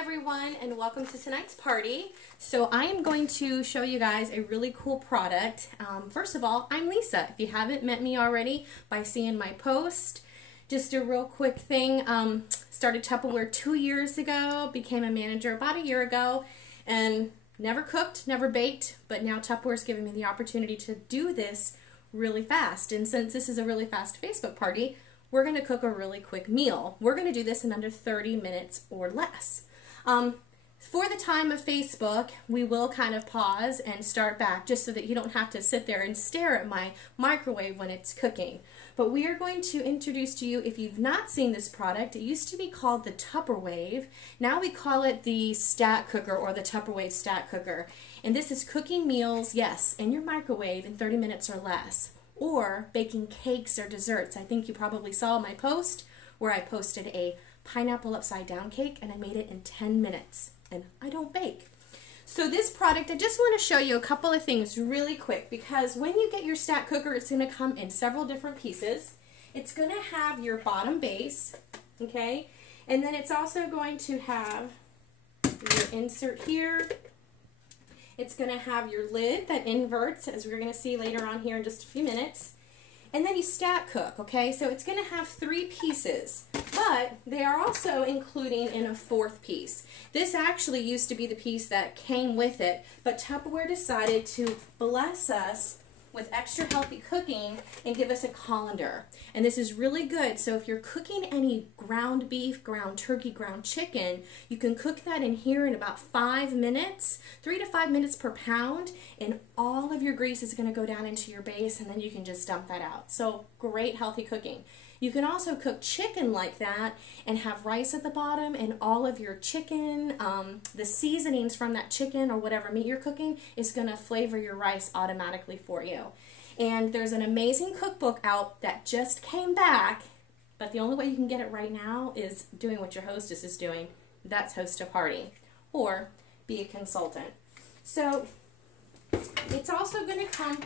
everyone, and welcome to tonight's party. So I am going to show you guys a really cool product. First of all, I'm Lisa. If you haven't met me already by seeing my post, just a real quick thing. Started Tupperware 2 years ago, became a manager about a year ago, and never cooked, never baked, but now Tupperware is giving me the opportunity to do this really fast. And since this is a really fast Facebook party, we're going to cook a really quick meal. We're going to do this in under 30 minutes or less. For the time of Facebook, we will kind of pause and start back just so that you don't have to sit there and stare at my microwave when it's cooking. But we are going to introduce to you, if you've not seen this product, it used to be called the Tupperwave. Now we call it the Stat Cooker or the Tupperwave Stat Cooker. And this is cooking meals, yes, in your microwave in 30 minutes or less. Or baking cakes or desserts. I think you probably saw my post where I posted a pineapple upside down cake and I made it in 10 minutes. And I don't bake. So this product, I just want to show you a couple of things really quick, because when you get your Stat Cooker, it's going to come in several different pieces. It's going to have your bottom base, okay? And then it's also going to have your insert here. It's going to have your lid that inverts, as we're going to see later on here in just a few minutes. And then you stat cook, okay? So it's going to have 3 pieces, but they are also including in a 4th piece. This actually used to be the piece that came with it, but Tupperware decided to bless us with extra healthy cooking and give us a colander. And this is really good. So if you're cooking any ground beef, ground turkey, ground chicken, you can cook that in here in about 5 minutes, 3 to 5 minutes per pound, and all of your grease is going to go down into your base, and then you can just dump that out. So great healthy cooking. You can also cook chicken like that and have rice at the bottom, and all of your chicken, the seasonings from that chicken or whatever meat you're cooking is going to flavor your rice automatically for you. And there's an amazing cookbook out that just came back, but the only way you can get it right now is doing what your hostess is doing. That's host a party or be a consultant. So it's also going to come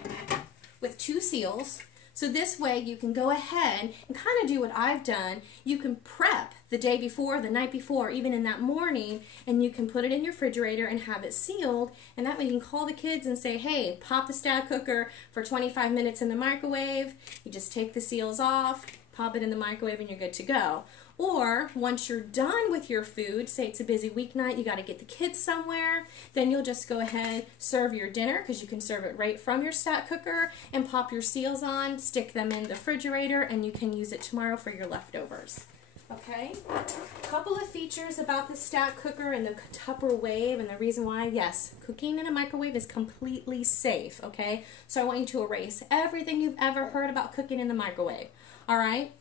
with 2 seals. So this way you can go ahead and kind of do what I've done. You can prep the day before, the night before, even in that morning, and you can put it in your refrigerator and have it sealed, and that way you can call the kids and say, hey, pop the Stat Cooker for 25 minutes in the microwave. You just take the seals off, pop it in the microwave, and you're good to go. Or once you're done with your food, say it's a busy weeknight, you got to get the kids somewhere, then you'll just go ahead, serve your dinner, because you can serve it right from your Stat Cooker, and pop your seals on, stick them in the refrigerator, and you can use it tomorrow for your leftovers. Okay? A couple of features about the Stat Cooker and the Tupperwave, and the reason why, yes, cooking in a microwave is completely safe, okay? So I want you to erase everything you've ever heard about cooking in the microwave, all right?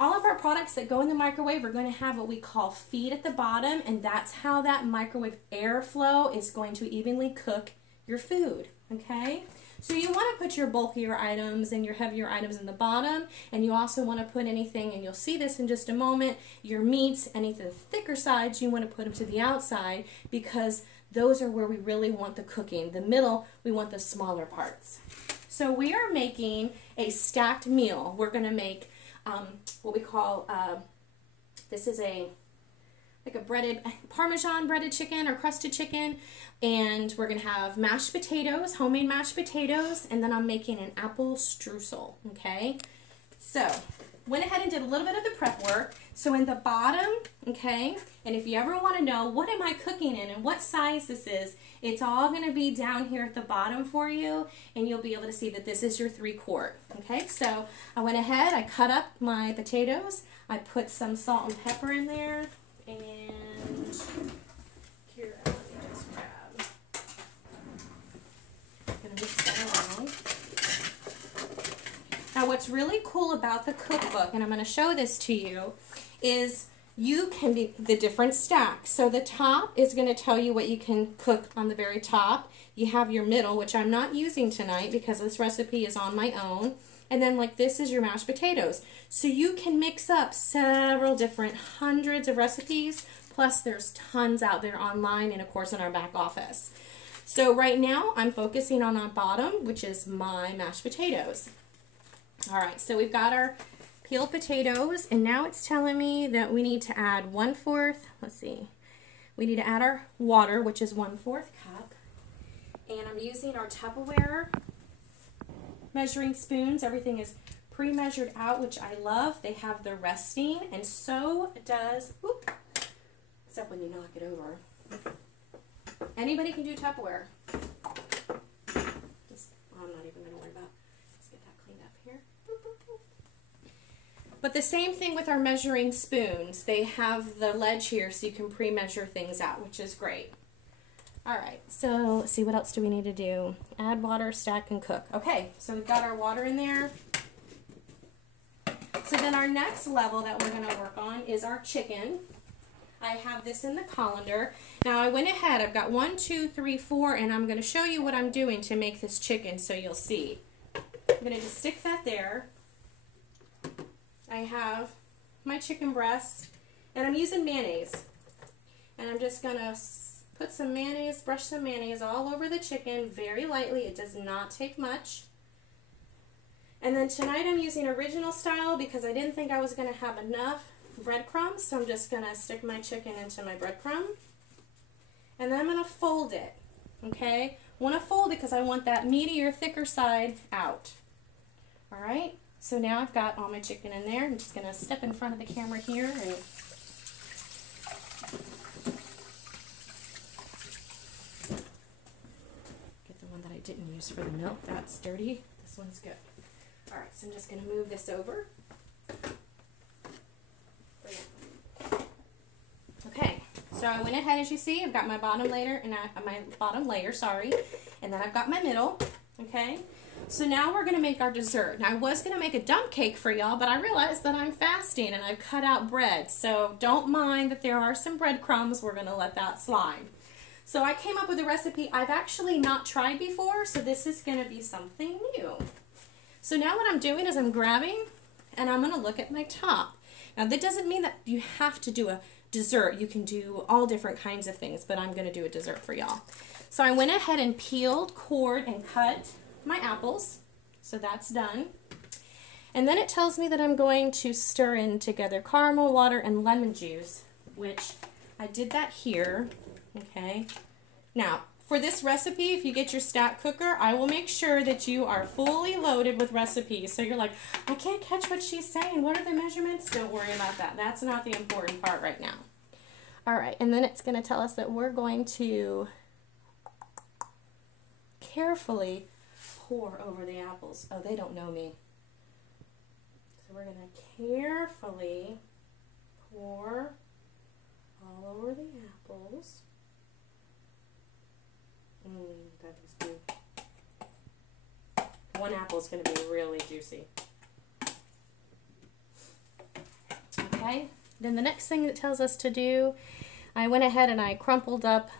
All of our products that go in the microwave are going to have what we call feed at the bottom, and that's how that microwave airflow is going to evenly cook your food, okay? So you want to put your bulkier items and your heavier items in the bottom, and you also want to put anything, and you'll see this in just a moment, your meats, any of the thicker sides, you want to put them to the outside, because those are where we really want the cooking. The middle, we want the smaller parts. So we are making a stacked meal. We're going to make what we call, this is like a breaded, Parmesan breaded chicken or crusted chicken, and we're going to have mashed potatoes, homemade mashed potatoes, and then I'm making an apple streusel, okay? So, went ahead and did a little bit of the prep work. So in the bottom, okay, and if you ever want to know what am I cooking in and what size this is, it's all going to be down here at the bottom for you, and you'll be able to see that this is your 3-quart, okay? So I went ahead, I cut up my potatoes, I put some salt and pepper in there, and here, let me just grab, I'm going to mix that around. Now what's really cool about the cookbook, and I'm going to show this to you, is you can be the different stacks. So the top is going to tell you what you can cook on the very top. You have your middle, which I'm not using tonight because this recipe is on my own. And then like this is your mashed potatoes. So you can mix up several different hundreds of recipes, plus there's tons out there online and of course in our back office. So right now I'm focusing on our bottom, which is my mashed potatoes. Alright, so we've got our peeled potatoes, and now it's telling me that we need to add 1/4, let's see, we need to add our water, which is 1/4 cup. And I'm using our Tupperware measuring spoons. Everything is pre-measured out, which I love. They have the resting, and so does, whoop, except when you knock it over. Anybody can do Tupperware. I'm not even going to worry about. Let's get that cleaned up here. Boop, boop, boop. But the same thing with our measuring spoons. They have the ledge here so you can pre-measure things out, which is great. All right, so let's see, what else do we need to do? Add water, stack, and cook. Okay, so we've got our water in there. So then our next level that we're going to work on is our chicken. I have this in the colander. Now I went ahead, I've got 1, 2, 3, 4, and I'm going to show you what I'm doing to make this chicken so you'll see. I'm going to just stick that there. I have my chicken breast, and I'm using mayonnaise. And I'm just going to put some mayonnaise, brush some mayonnaise all over the chicken very lightly. It does not take much. And then tonight I'm using original style because I didn't think I was going to have enough breadcrumbs, so I'm just going to stick my chicken into my breadcrumb. And then I'm going to fold it, okay? I want to fold it because I want that meatier, thicker side out. All right, so now I've got all my chicken in there. I'm just going to step in front of the camera here and get the one that I didn't use for the milk. That's dirty. This one's good. All right, so I'm just going to move this over. Okay, so I went ahead, as you see, I've got my bottom layer, and and then I've got my middle, okay? So now we're going to make our dessert. Now I was going to make a dump cake for y'all, but I realized that I'm fasting and I've cut out bread, so don't mind that there are some breadcrumbs. We're going to let that slide. So I came up with a recipe I've actually not tried before, so this is going to be something new. So now what I'm doing is I'm grabbing and I'm going to look at my top. Now that doesn't mean that you have to do a dessert. You can do all different kinds of things, but I'm going to do a dessert for y'all. So I went ahead and peeled, cored, and cut my apples. So that's done. And then it tells me that I'm going to stir in together caramel, water, and lemon juice, which I did that here. Okay. Now, for this recipe, if you get your stack cooker, I will make sure that you are fully loaded with recipes. So you're like, I can't catch what she's saying. What are the measurements? Don't worry about that. That's not the important part right now. All right, and then it's going to tell us that we're going to carefully pour over the apples. Oh, they don't know me. So we're going to carefully pour all over the apples. That is good. One apple is going to be really juicy. Okay, then the next thing it tells us to do, I went ahead and I crumpled up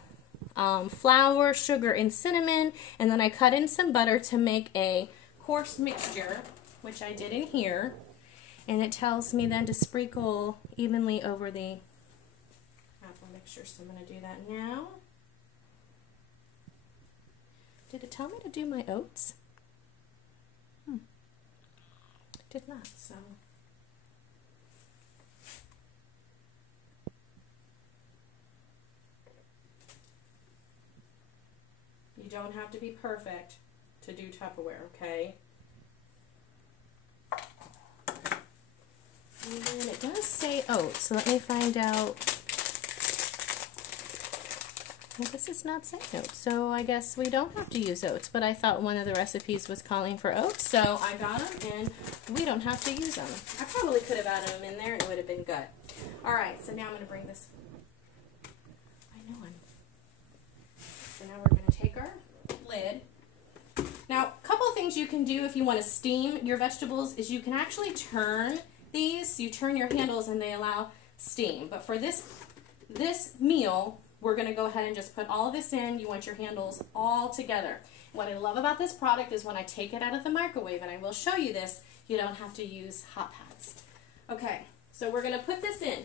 flour, sugar, and cinnamon, and then I cut in some butter to make a coarse mixture, which I did in here. And it tells me then to sprinkle evenly over the apple mixture, so I'm going to do that now. Did it tell me to do my oats? It did not, so. You don't have to be perfect to do Tupperware, okay? And then it does say oats, so let me find out. Well, this is not saying oats, so I guess we don't have to use oats, but I thought one of the recipes was calling for oats, so I got them, and we don't have to use them. I probably could have added them in there, and it would have been good. All right, so now I'm going to bring this. So now we're going to take our lid. Now, a couple of things you can do if you want to steam your vegetables is you can actually turn these. You turn your handles, and they allow steam. But for this meal, we're going to go ahead and just put all of this in. You want your handles all together. What I love about this product is when I take it out of the microwave, and I will show you this, you don't have to use hot pads. Okay, so we're going to put this in.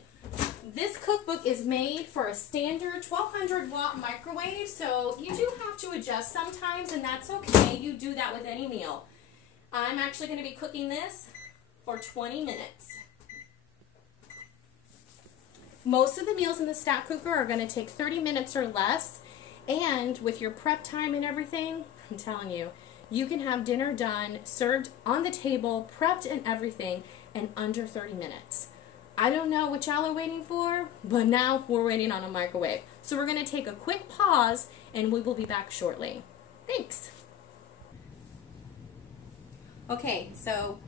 This cookbook is made for a standard 1200 watt microwave, so you do have to adjust sometimes, and that's okay. You do that with any meal. I'm actually going to be cooking this for 20 minutes. Most of the meals in the stack cooker are going to take 30 minutes or less, and with your prep time and everything, I'm telling you, you can have dinner done, served on the table, prepped and everything in under 30 minutes. I don't know what y'all are waiting for, but now we're waiting on a microwave. So we're going to take a quick pause and we will be back shortly. Thanks. Okay, so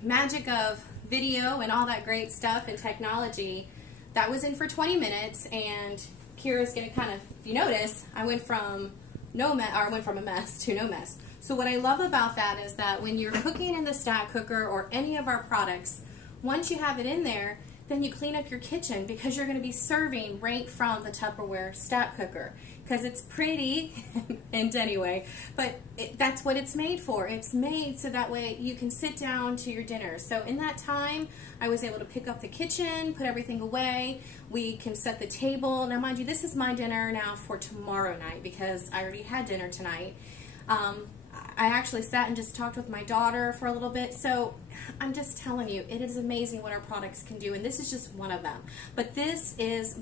magic of video and all that great stuff and technology, that was in for 20 minutes, and Kira's going to kind of, if you notice, I went from a mess to no mess. So what I love about that is that when you're cooking in the stack cooker or any of our products, once you have it in there, then you clean up your kitchen because you're going to be serving right from the Tupperware stack cooker. Because it's pretty, and anyway, but that's what it's made for. It's made so that way you can sit down to your dinner. So in that time, I was able to pick up the kitchen, put everything away. We can set the table. Now, mind you, this is my dinner now for tomorrow night because I already had dinner tonight. I actually sat and just talked with my daughter for a little bit. So I'm just telling you, it is amazing what our products can do, and this is just one of them. But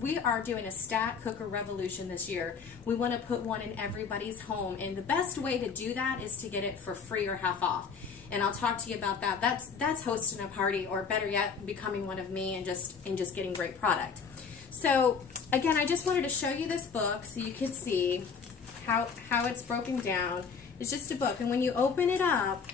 we are doing a stack cooker revolution this year. We want to put one in everybody's home, and the best way to do that is to get it for free or half off. And I'll talk to you about that. That's hosting a party, or better yet, becoming one of me and just getting great product. So again, I just wanted to show you this book so you could see how it's broken down. It's just a book, and when you open it up,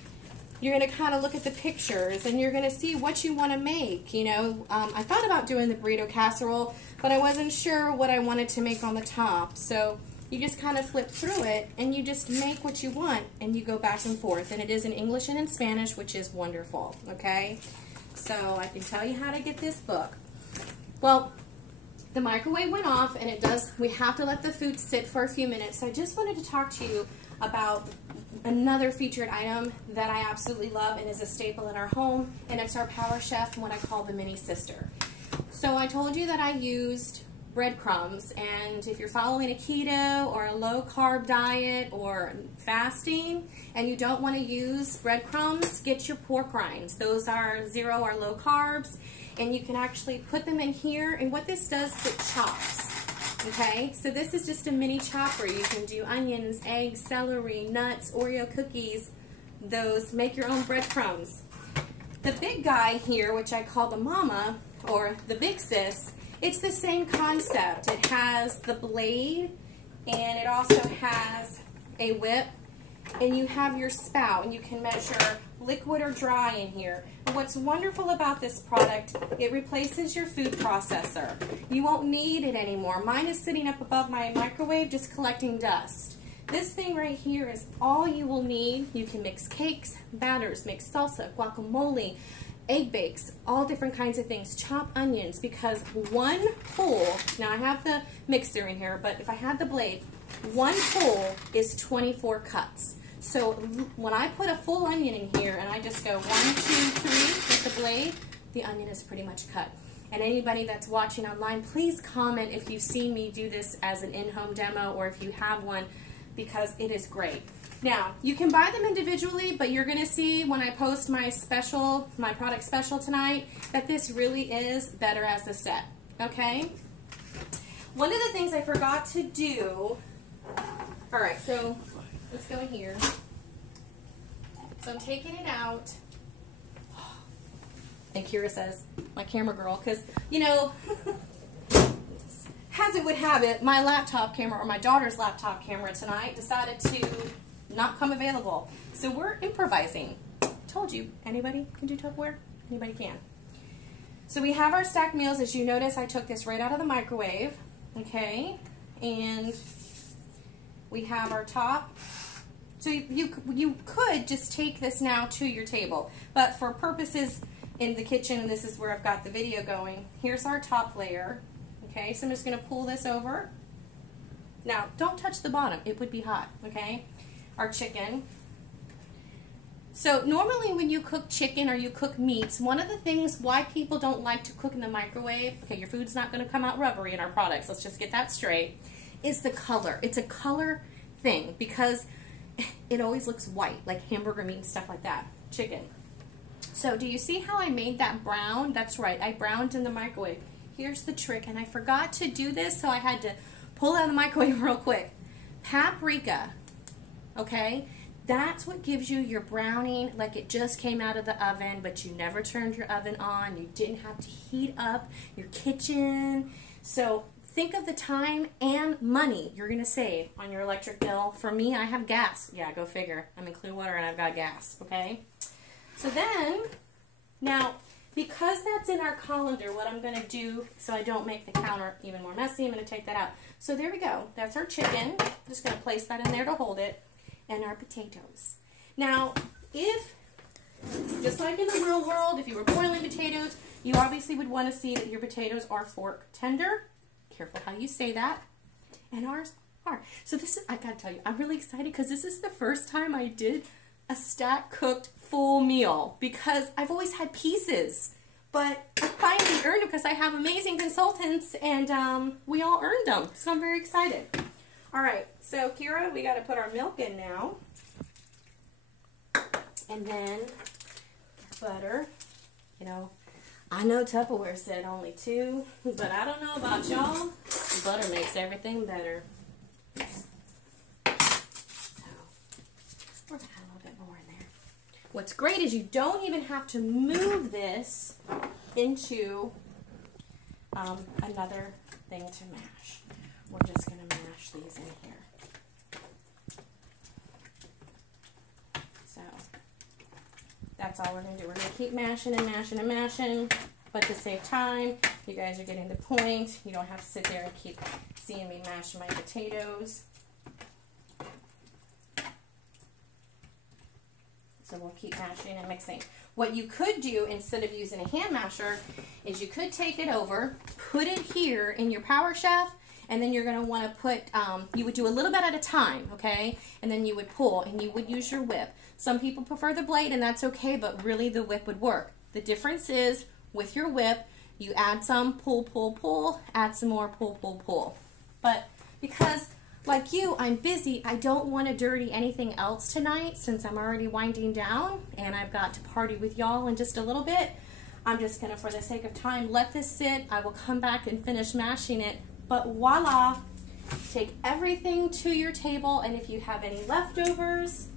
you're going to kind of look at the pictures, and you're going to see what you want to make. You know, I thought about doing the burrito casserole, but I wasn't sure what I wanted to make on the top. So you just kind of flip through it, and you just make what you want, and you go back and forth. And it is in English and in Spanish, which is wonderful, okay? So I can tell you how to get this book. Well, the microwave went off, and we have to let the food sit for a few minutes. So I just wanted to talk to you about another featured item that I absolutely love and is a staple in our home, and it's our Power Chef, what I call the mini sister. So I told you that I used breadcrumbs, and if you're following a keto or a low carb diet or fasting and you don't want to use breadcrumbs, get your pork rinds. Those are 0 or low carbs, and you can actually put them in here, and what this does is it chops. Okay, so this is just a mini chopper. You can do onions, eggs, celery, nuts, Oreo cookies. Those, make your own breadcrumbs. The big guy here, which I call the mama, or the big sis, it's the same concept. It has the blade, and it also has a whip, and you have your spout, and you can measure liquid or dry in here. And what's wonderful about this product, it replaces your food processor. You won't need it anymore. Mine is sitting up above my microwave just collecting dust. This thing right here is all you will need. You can mix cakes, batters, make salsa, guacamole, egg bakes, all different kinds of things. Chop onions, because one pull, now I have the mixer in here, but if I had the blade, one pull is 24 cuts. So when I put a full onion in here and I just go 1, 2, 3 with the blade, the onion is pretty much cut. And anybody that's watching online, please comment if you've seen me do this as an in-home demo or if you have one, because it is great. Now, you can buy them individually, but you're going to see when I post my product special tonight, that this really is better as a set, okay? One of the things I forgot to do, all right, so let's go in here. So I'm taking it out. And Kira says, my camera girl, because, you know, as it would have it, my laptop camera, or my daughter's laptop camera tonight, decided to not come available. So we're improvising. Told you, anybody can do Tupperware? Anybody can. So we have our stacked meals. As you notice, I took this right out of the microwave, okay? And we have our top. So you could just take this now to your table, but for purposes in the kitchen, and this is where I've got the video going, here's our top layer. Okay, so I'm just going to pull this over. Now, don't touch the bottom. It would be hot, okay? Our chicken. So normally when you cook chicken or you cook meats, one of the things why people don't like to cook in the microwave, okay, your food's not going to come out rubbery in our products, let's just get that straight, is the color. It's a color thing because it always looks white, like hamburger meat and stuff like that. Chicken. So do you see how I made that brown? That's right, I browned in the microwave. here's the trick, and I forgot to do this, so I had to pull out of the microwave real quick. Paprika, okay? That's what gives you your browning like it just came out of the oven, but you never turned your oven on. You didn't have to heat up your kitchen. So think of the time and money you're going to save on your electric bill. For me, I have gas. Yeah, go figure. I'm in Clearwater and I've got gas, okay? So then, now, because that's in our colander, what I'm going to do, so I don't make the counter even more messy, I'm going to take that out. So there we go. That's our chicken. I'm just going to place that in there to hold it. And our potatoes. Now, if, just like in the real world, if you were boiling potatoes, you obviously would want to see that your potatoes are fork tender. Careful how you say that. And ours are. So this is, I gotta tell you, I'm really excited because this is the first time I did a stack cooked full meal, because I've always had pieces. But I finally earned it because I have amazing consultants, and we all earned them. So I'm very excited. All right, so Kira, we got to put our milk in now. And then butter. You know, I know Tupperware said only 2, but I don't know about y'all. Butter makes everything better. So, we're going to add a little bit more in there. What's great is you don't even have to move this into another thing to mash. We're just going to mash these in here. So that's all we're going to do. We're going to keep mashing and mashing and mashing, but to save time, you guys are getting the point. You don't have to sit there and keep seeing me mash my potatoes. So we'll keep mashing and mixing. What you could do instead of using a hand masher is you could take it over, put it here in your Power Chef, and then you're going to want to put, you would do a little bit at a time, okay? And then you would pull, and you would use your whip. Some people prefer the blade, and that's okay, but really the whip would work. The difference is, with your whip, you add some, pull, pull, pull, add some more, pull, pull, pull. But because, like you, I'm busy, I don't want to dirty anything else tonight since I'm already winding down, and I've got to party with y'all in just a little bit. I'm just going to, for the sake of time, let this sit. I will come back and finish mashing it. But voila, take everything to your table, and if you have any leftovers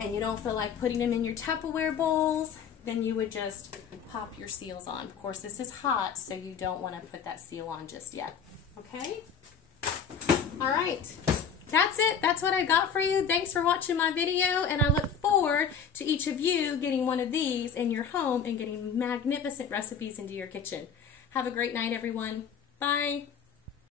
and you don't feel like putting them in your Tupperware bowls, then you would just pop your seals on. Of course, this is hot, so you don't want to put that seal on just yet. Okay? All right. That's it. That's what I got for you. Thanks for watching my video, and I look forward to each of you getting one of these in your home and getting magnificent recipes into your kitchen. Have a great night, everyone. Bye.